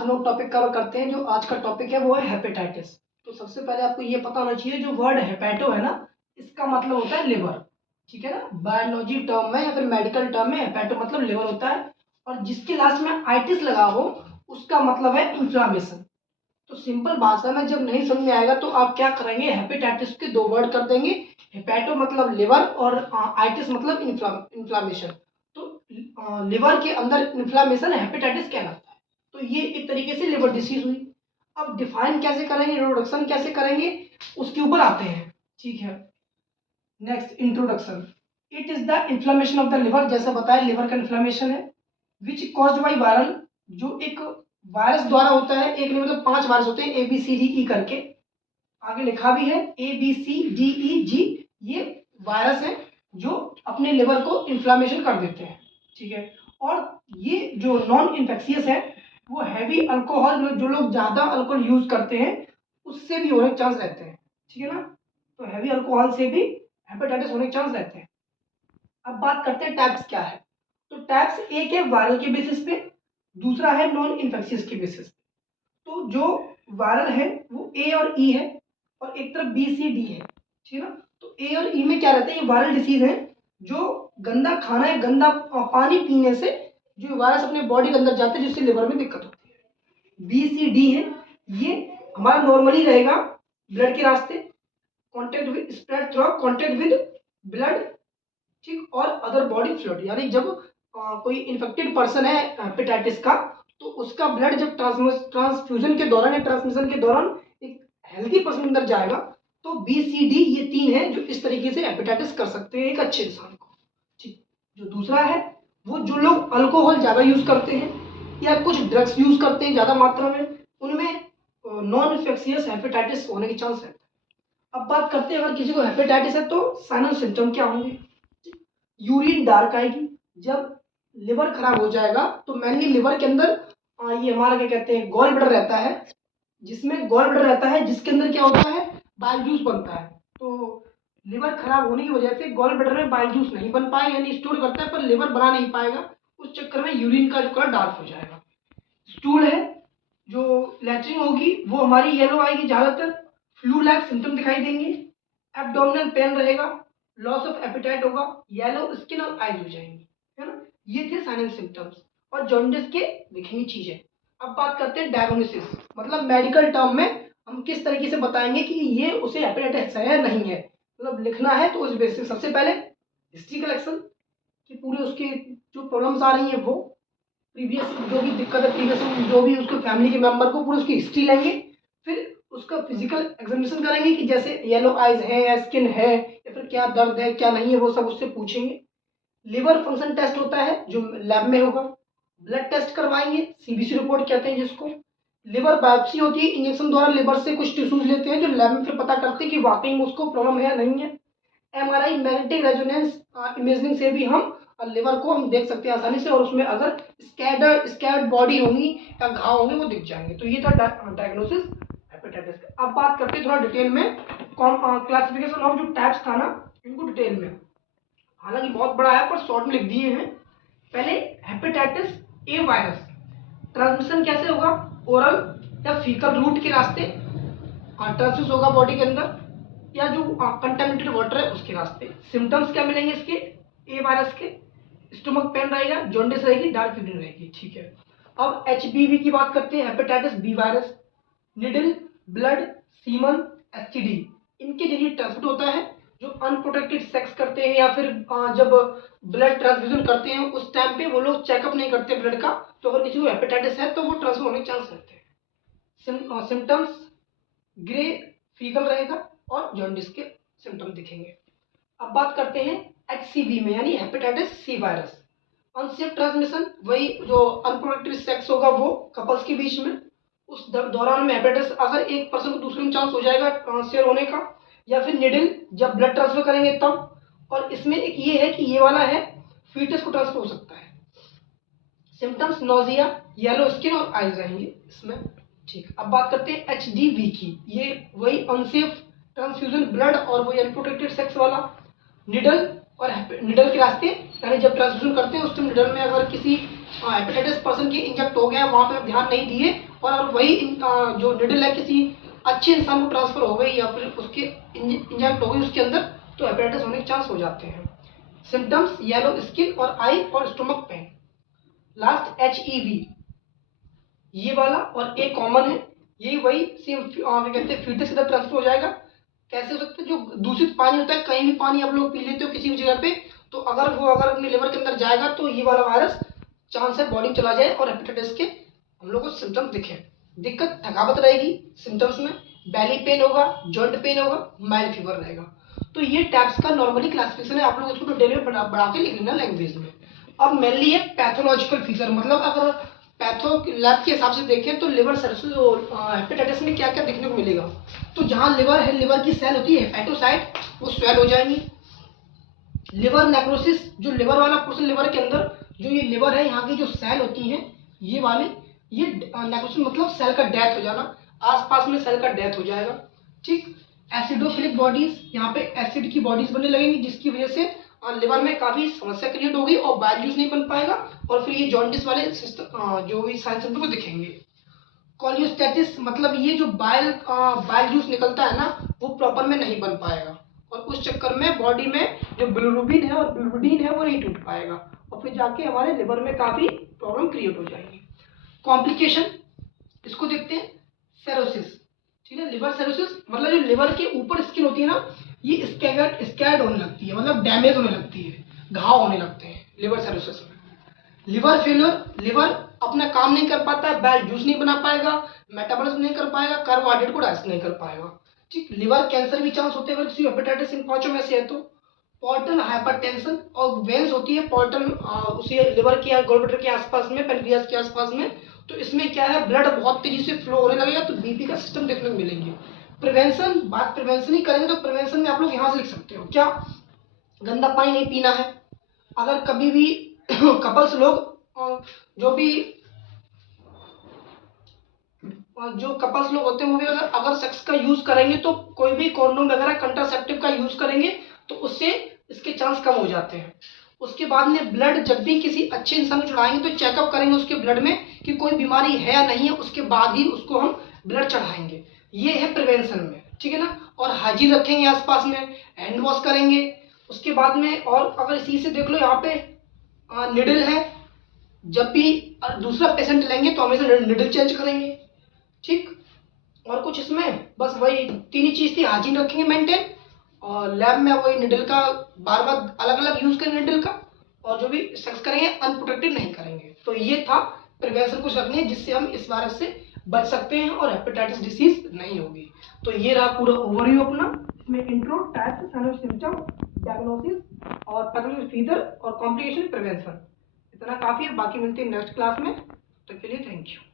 हम लोग topic cover करते हैं। जो आज का टॉपिक है वो है हेपेटाइटिस। तो सबसे पहले आपको ये पता होना चाहिए, जो वर्ड हेपेटो है ना, इसका मतलब होता है लिवर। ठीक है ना, बायोलॉजी टर्म में या फिर मेडिकल टर्म में हेपेटो मतलब लिवर होता है, और जिसके लास्ट में आइटिस लगा हो उसका मतलब है इंफ्लामेशन। तो सिंपल भाषा में जब नहीं समझ में आएगा तो आप क्या करेंगे, हेपेटाइटिस के दो वर्ड कर देंगे, हेपेटो मतलब लिवर और आइटिस मतलब इंफ्लामेशन। तो लिवर के अंदर इंफ्लामेशन हेपेटाइटिस कहलाता है। तो ये एक तरीके से लिवर डिसीज हुई। अब डिफाइन कैसे करेंगे, इंट्रोडक्शन कैसे करेंगे, उसके ऊपर आते हैं। ठीक है, next introduction. It is the inflammation of the liver, जैसा बताया लिवर का इन्फ्लेमेशन है, विच कॉज्ड बाई वायरल, जो एक वायरस द्वारा होता है। एक नहीं मतलब 5 वायरस होते हैं, A B C D E करके, आगे लिखा भी है A B C D E जी। ये वायरस है जो अपने लिवर को इन्फ्लेमेशन कर देते हैं। ठीक है, और ये जो नॉन इन्फेक्शियस है वो हैवी अल्कोहल में, जो लोग ज़्यादा अल्कोहल यूज करते हैं उससे भी होने के चांस रहते हैं। ठीक है ना, तो हैवी अल्कोहल से भी हेपेटाइटिस होने के चांस रहते हैं। अब बात करते हैं टाइप्स क्या है। तो टाइप्स एक है वायरल के बेसिस पे, दूसरा है नॉन इन्फेक्शियस के बेसिस पे। तो जो वायरल है वो ए और ई है, और एक तरफ बी सी डी है। ठीक है ना, तो ए और ई में क्या रहता है, ये वायरल डिसीज है। जो गंदा खाना है, गंदा पानी पीने से जो वायरस अपने बॉडी के अंदर जाते हैं, जिससे लिवर में दिक्कत होती है। बी सी डी है, ये हमारा नॉर्मली रहेगा ब्लड के रास्ते, contact with spread through contact with blood, ठीक, और अदर बॉडी फ्लूइड। यानी जब कोई इन्फेक्टेड पर्सन है हेपेटाइटिस का, तो उसका ब्लड जब ट्रांसफ्यूजन के दौरान या ट्रांसमिशन के दौरान एक हेल्दी पर्सन के अंदर जाएगा, तो बी सी डी ये 3 है जो इस तरीके से हेपेटाइटिस कर सकते हैं एक अच्छे इंसान को। ठीक, जो दूसरा है वो जो लोग अल्कोहल ज़्यादा यूज करते हैं या कुछ ड्रग्स यूज करते हैं ज़्यादा मात्रा में, उनमें नॉन इन्फेक्शियस हेपेटाइटिस होने के चांस रहते हैं। अब बात करते हैं, अगर किसी को हेपेटाइटिस है तो साइन और सिम्टम क्या होंगे। यूरिन डार्क आएगी, जब लिवर खराब हो जाएगा तो मेनली लिवर के अंदर ये हमारा क्या कहते हैं गॉल ब्लैडर रहता है, जिसमें गॉल ब्लैडर रहता है जिसके अंदर क्या होता है बाइल जूस बनता है। तो लिवर खराब होने की वजह से गॉल ब्लैडर में बाइल जूस नहीं बन पाए, यानी स्टोर करता है पर लिवर बना नहीं पाएगा, उस चक्कर में यूरिन का जो कलर डार्क हो जाएगा। स्टूल है, जो लैट्रिन होगी वो हमारी येलो आएगी ज़्यादातर, फ्लू लाइक सिम्टम दिखाई देंगे, एब्डोमिनल पेन रहेगा, लॉस ऑफ एपेटाइट होगा, येलो स्किन और आइज हो जाएंगी। है ना, ये थे साइन एंड सिम्टम्स, और जॉन्डिस के दिखेंगी चीजें। अब बात करते हैं डायग्नोसिस, मतलब मेडिकल टर्म में हम किस तरीके से बताएंगे कि ये उसे हेपेटाइटिस है या नहीं है, मतलब लिखना है तो उस बेसिस सबसे पहले हिस्ट्री कलेक्शन कि पूरे उसके जो प्रॉब्लम्स आ रही हैं वो, प्रीवियस जो भी दिक्कत है, प्रीवियस जो भी उसके फैमिली के मेंबर को पूरी उसकी हिस्ट्री लेंगे। फिर उसका फिजिकल एग्जामिनेशन करेंगे कि जैसे येलो आइज है या स्किन है या फिर क्या दर्द है क्या नहीं है, वो सब उससे पूछेंगे। लिवर फंक्शन टेस्ट होता है जो लैब में होगा, ब्लड टेस्ट करवाएंगे, सीबीसी रिपोर्ट कहते हैं जिसको, लिवर बायोप्सी होती है, इंजेक्शन द्वारा लिवर से कुछ टिश्यूज लेते हैं जो लैब में फिर पता करते हैं कि वाकई में उसको प्रॉब्लम है या नहीं है। एमआरआई मैग्नेटिक रेजोनेंस इमेजिंग से भी हम लिवर को हम देख सकते हैं आसानी से, और उसमें अगर स्कैर्ड बॉडी होंगी या घाव होंगे वो दिख जाएंगे। तो ये था डायग्नोसिस हेपेटाइटिस का। अब बात करते हैं थोड़ा डिटेल में क्लासिफिकेशन ऑफ जो टाइप्स था ना, इनको डिटेल में, हालांकि बहुत बड़ा है पर शॉर्ट में लिख दिए हैं। पहले हेपेटाइटिस ए वायरस, ट्रांसमिशन कैसे होगा, ओरल या फीकल रूट के रास्ते ट्रांसमिशन होगा बॉडी के अंदर, या जो कंटेमिनेटेड वाटर है उसके रास्ते। सिम्टम्स क्या मिलेंगे इसके, ए वायरस के, स्टमक पेन रहेगा, जॉन्डिस रहेगी, डार्क यूरिन रहेगी। ठीक है, अब एचबीवी की बात करते हैं, hepatitis B virus, needle, blood, semen, STD, इनके जरिए ट्रांसमिट होता है। जो अनप्रोटेक्टेड सेक्स करते हैं या फिर जब ब्लड ट्रांसफ्यूजन करते हैं उस टाइम पे वो लोग चेकअप नहीं करते ब्लड का, तो अगर किसी को हेपेटाइटिस है तो वो ट्रांसफर होने के चांस रहते हैं। सिम्टम्स ग्रे फीकल रहेगा और जॉन्डिस के सिम्टम दिखेंगे। अब बात करते हैं एचसीवी में, यानी hepatitis C virus, unsafe transmission, वही जो अनप्रोटेक्टेड सेक्स होगा वो कपल्स के बीच में, उस दौरान में हेपेटाइटिस अगर एक पर्सन को दूसरे में चांस हो जाएगा शेयर होने का, या फिर निडल जब ब्लड ट्रांसफर करेंगे तब, और इसमें एक ये है कि ये वाला है फीटस को ट्रांसफर हो सकता है। सिम्टम्स नोजिया, येलो स्किन और आइज रहेंगे इसमें। ठीक, अब बात करते हैं एचडीवी की, ये वही अनसेफ ट्रांसफ्यूजन ब्लड और वही अनप्रोटेक्टेड सेक्स वाला, निडल और निडल के रास्ते, यानी जब ट्रांसफ्यूजन करते हैं उस टाइम निडल में अगर किसी हेपेटाइटिस पर्सन की इंजेक्ट हो गया, वहाँ पे आप ध्यान नहीं दिए और वही जो निडल है किसी अच्छे इंसान को ट्रांसफर हो गई या फिर उसके इंजेक्ट हो गई उसके अंदर, तो हेपेटाइटिस होने के चांस हो जाते हैं। सिम्टम्स येलो स्किन और आई और स्टोमक पेन। लास्ट HEV ये वाला और एक कॉमन है, यही वही सेम कहते हैं फीटस की तरफ ट्रांसफर हो जाएगा। कैसे हो सकता है, जो दूषित पानी होता है, कहीं भी पानी आप लोग पी लेते हो किसी भी जगह पे, तो अगर अपने लिवर के अंदर जाएगा तो ये वाला वायरस चांस है बॉडी में चला जाए और हेपेटाइटिस के हम लोग को सिम्टम्स दिखे। दिक्कत थकावट रहेगी सिम्टम्स में, बैली पेन होगा, जॉइंट पेन होगा, माइल्ड फीवर रहेगा। तो ये टाइप्स का नॉर्मली क्लासिफिकेशन है, आप लोग इसको डिटेल में बढ़ा के लिख लेना लैंग्वेज में। अब मेनली है पैथोलॉजिकल फीचर, मतलब अगर पैथो लैब के हिसाब से देखें तो लिवर सर्विसेज हेपेटाइटिस में क्या क्या देखने को मिलेगा। तो जहां लिवर है, लिवर की सेल होती है हेपेटोसाइट, वो स्वेल हो जाएंगी। लिवर नेक्रोसिस, जो लिवर वाला पोर्शन लिवर के अंदर जो ये लिवर है, यहाँ की जो सेल होती हैं ये वाली, ये नेक्रोसिस मतलब सेल का डेथ हो जाना, आसपास में सेल का डेथ हो जाएगा। ठीक। एसिडोफिलिक बॉडीज, यहाँ पे एसिड की बॉडीज बनने लगेंगी जिसकी वजह से लिवर में काफी समस्या क्रिएट होगी और बाइल जूस नहीं बन पाएगा और फिर ये जॉन्डिस वाले जो भी साइन सिम्टम को दिखेंगे। कोलियोस्टैटिस मतलब ये जो बाइल जूस निकलता है ना, वो प्रॉपर में नहीं बन पाएगा और उस चक्कर में बॉडी में जो बिलिरुबिन है और बिलिरुबिन है वो नहीं टूट पाएगा और फिर जाके हमारे लिवर में काफी प्रॉब्लम क्रिएट हो जाएगी। कॉम्प्लिकेशन इसको देखते हैं, सेरोसिस। ठीक है, लिवर सेरोसिस मतलब जो लिवर के ऊपर स्किन होती है ना, ये स्कैर्ड होने लगती है, मतलब डैमेज होने लगती है, घाव होने लगते हैं लिवर सेरोसिस में। लिवर फेलियर, लिवर अपना काम नहीं कर पाता है, बैल जूस नहीं बना पाएगा, मेटाबॉलिज्म नहीं कर पाएगा, कार्बोहाइड्रेट को डाइजेस्ट नहीं कर पाएगा। ठीक। लिवर कैंसर भी चांस होते हैं अगर किसी हेपेटाइटिस इन पांचों में से है तो। पोर्टल हाइपरटेंशन और वेन्स होती है पोर्टल उसी लिवर के गॉलब्लैडर के आसपास में, पेनक्रियास के आसपास में, तो इसमें क्या है ब्लड बहुत तेजी से फ्लो होने लगेगा तो बीपी का सिस्टम देखने को मिलेंगे। प्रिवेंशन, बात प्रिवेंशन ही करेंगे तो प्रिवेंशन में आप लोग यहाँ से लिख सकते हो क्या, गंदा पानी नहीं पीना है। अगर कभी भी कपल्स लोग जो कपल्स लोग होते हैं वो भी अगर सेक्स का यूज करेंगे तो कोई भी कॉन्डोम वगैरह कंट्रासेप्टिव का यूज करेंगे तो उससे इसके चांस कम हो जाते हैं। उसके बाद में ब्लड जब भी किसी अच्छे इंसान को चढ़ाएंगे तो चेकअप करेंगे उसके ब्लड में कि कोई बीमारी है या नहीं है, उसके बाद ही उसको हम ब्लड चढ़ाएंगे। ये है प्रिवेंशन में, ठीक है ना। और हाइजीन रखेंगे आसपास में, हैंड वॉश करेंगे। उसके बाद में और अगर इसी से देख लो यहाँ पे निडल है, जब भी दूसरा पेशेंट लेंगे तो हमेशा निडल चेंज करेंगे। ठीक। और कुछ इसमें बस वही तीन ही चीज थी, हाइजीन रखेंगे मेंटेन, और लैब में वही निडल का बार बार अलग अलग यूज करेंगे निडल का, और जो भी सेक्स करेंगे अनप्रोटेक्टेड नहीं करेंगे। तो ये था प्रिवेंशन कुछ रखने जिससे हम इस वायरस से बच सकते हैं और हेपेटाइटिस डिसीज नहीं होगी। तो ये रहा पूरा ओवरव्यू अपना, इसमें इंट्रो, टाइप्स, सिम्टम, डायग्नोसिस और पैथोलॉजी फीचर और कॉम्प्लिकेशन, प्रिवेंशन, इतना काफी है। बाकी मिलते हैं नेक्स्ट क्लास में, तब तक के लिए थैंक यू।